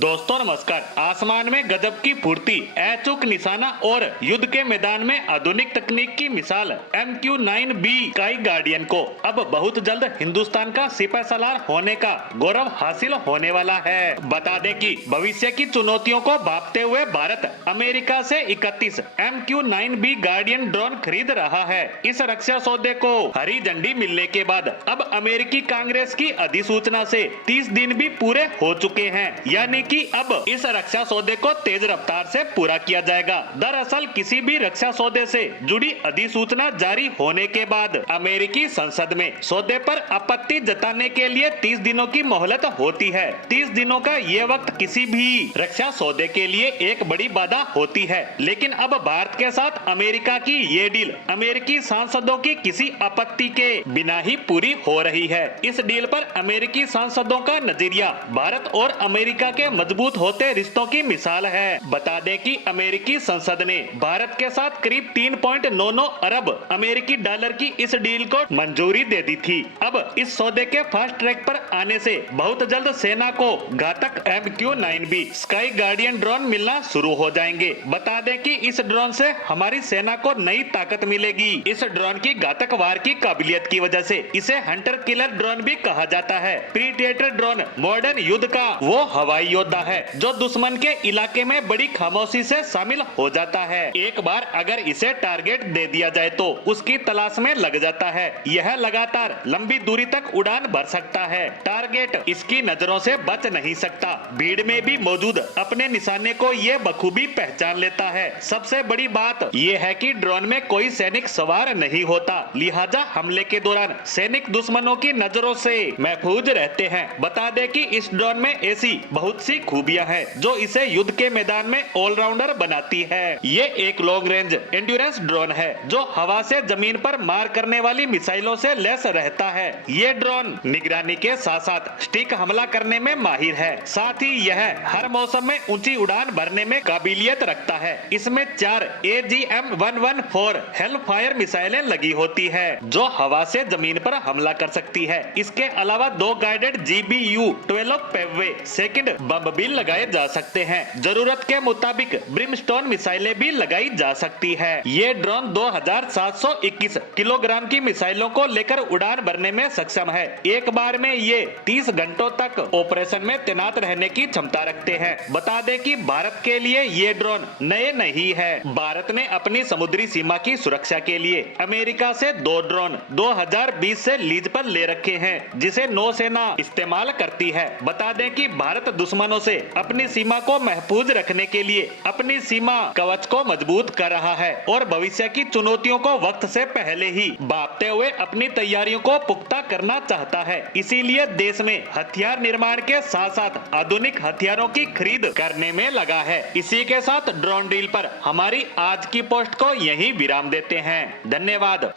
दोस्तों नमस्कार। आसमान में गजब की फुर्ती, अचूक निशाना और युद्ध के मैदान में आधुनिक तकनीक की मिसाल MQ-9B स्काई गार्डियन को अब बहुत जल्द हिंदुस्तान का सिपह सलार होने का गौरव हासिल होने वाला है। बता दें कि भविष्य की चुनौतियों को भांपते हुए भारत अमेरिका से 31 MQ-9B गार्डियन ड्रोन खरीद रहा है। इस रक्षा सौदे को हरी झंडी मिलने के बाद अब अमेरिकी कांग्रेस की अधिसूचना से 30 दिन भी पूरे हो चुके हैं, यानी कि अब इस रक्षा सौदे को तेज रफ्तार से पूरा किया जाएगा। दरअसल किसी भी रक्षा सौदे से जुड़ी अधिसूचना जारी होने के बाद अमेरिकी संसद में सौदे पर आपत्ति जताने के लिए 30 दिनों की मोहलत होती है। 30 दिनों का ये वक्त किसी भी रक्षा सौदे के लिए एक बड़ी बाधा होती है, लेकिन अब भारत के साथ अमेरिका की ये डील अमेरिकी सांसदों की किसी आपत्ति के बिना ही पूरी हो रही है। इस डील पर अमेरिकी सांसदों का नजरिया भारत और अमेरिका के मजबूत होते रिश्तों की मिसाल है। बता दें कि अमेरिकी संसद ने भारत के साथ करीब 3.99 अरब अमेरिकी डॉलर की इस डील को मंजूरी दे दी थी। अब इस सौदे के फास्ट ट्रैक पर आने से बहुत जल्द सेना को घातक MQ-9B स्काई गार्डियन ड्रोन मिलना शुरू हो जाएंगे। बता दें कि इस ड्रोन से हमारी सेना को नई ताकत मिलेगी। इस ड्रोन की घातक वार की काबिलियत की वजह से इसे हंटर किलर ड्रोन भी कहा जाता है। प्रीडेटर ड्रोन मॉडर्न युद्ध का वो हवाई योद्धा है जो दुश्मन के इलाके में बड़ी खामोशी से शामिल हो जाता है। एक बार अगर इसे टारगेट दे दिया जाए तो उसकी तलाश में लग जाता है। यह लगातार लंबी दूरी तक उड़ान भर सकता है। टारगेट इसकी नजरों से बच नहीं सकता। भीड़ में भी मौजूद अपने निशाने को ये बखूबी पहचान लेता है। सबसे बड़ी बात यह है कि ड्रोन में कोई सैनिक सवार नहीं होता, लिहाजा हमले के दौरान सैनिक दुश्मनों की नजरों से महफूज रहते हैं। बता दें कि इस ड्रोन में ऐसी बहुत सी खूबियां हैं जो इसे युद्ध के मैदान में ऑलराउंडर बनाती है। ये एक लॉन्ग रेंज एंड्योरेंस ड्रोन है जो हवा से जमीन पर मार करने वाली मिसाइलों से लैस रहता है। ये ड्रोन निगरानी के साथ साथ स्टिक हमला करने में माहिर है। साथ ही यह हर मौसम में ऊंची उड़ान भरने में काबिलियत रखता है। इसमें 4 AGM-114 हेलफायर मिसाइलें लगी होती है जो हवा से जमीन पर हमला कर सकती है। इसके अलावा 2 गाइडेड GBU-12 पेवे सेकंड बम भी लगाए जा सकते हैं। जरूरत के मुताबिक ब्रिमस्टोन मिसाइलें भी लगाई जा सकती है। ये ड्रोन 2721 किलोग्राम की मिसाइलों को लेकर उड़ान भरने में सक्षम है। एक बार में ये 30 घंटों तक ऑपरेशन में तैनात रहने की क्षमता रखते हैं। बता दें कि भारत के लिए ये ड्रोन नए नहीं है। भारत ने अपनी समुद्री सीमा की सुरक्षा के लिए अमेरिका से 2 ड्रोन 2020 से लीज पर ले रखे हैं, जिसे नौसेना इस्तेमाल करती है। बता दें कि भारत दुश्मनों से अपनी सीमा को महफूज रखने के लिए अपनी सीमा कवच को मजबूत कर रहा है और भविष्य की चुनौतियों को वक्त से पहले ही भांपते हुए अपनी तैयारियों को पुख्ता करना चाहता है। इसीलिए देश में हथियार निर्माण के साथ साथ आधुनिक हथियारों की खरीद करने में लगा है। इसी के साथ ड्रोन डील पर हमारी आज की पोस्ट को यहीं विराम देते हैं। धन्यवाद।